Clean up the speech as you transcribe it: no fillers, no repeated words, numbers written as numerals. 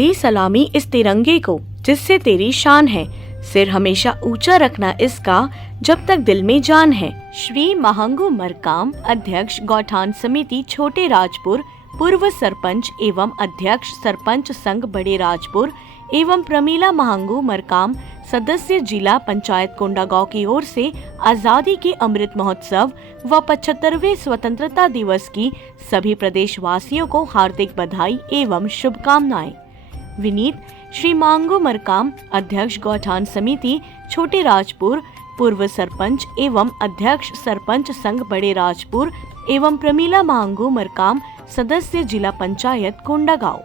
दे सलामी इस तिरंगे को जिससे तेरी शान है, सिर हमेशा ऊंचा रखना इसका जब तक दिल में जान है। श्री महंगू मरकाम, अध्यक्ष गौठान समिति छोटे राजपुर, पूर्व सरपंच एवं अध्यक्ष सरपंच संघ बड़े राजपुर एवं प्रमीला महंगू मरकाम, सदस्य जिला पंचायत कोंडागांव की ओर से आजादी के अमृत महोत्सव व 75वें स्वतंत्रता दिवस की सभी प्रदेशवासियों को हार्दिक बधाई एवं शुभकामनाएं। विनीत श्री महंगू मरकाम, अध्यक्ष गौठान समिति छोटे राजपुर, पूर्व सरपंच एवं अध्यक्ष सरपंच संघ बड़े राजपुर एवं प्रमीला महंगू मरकाम, सदस्य जिला पंचायत कोंडागांव।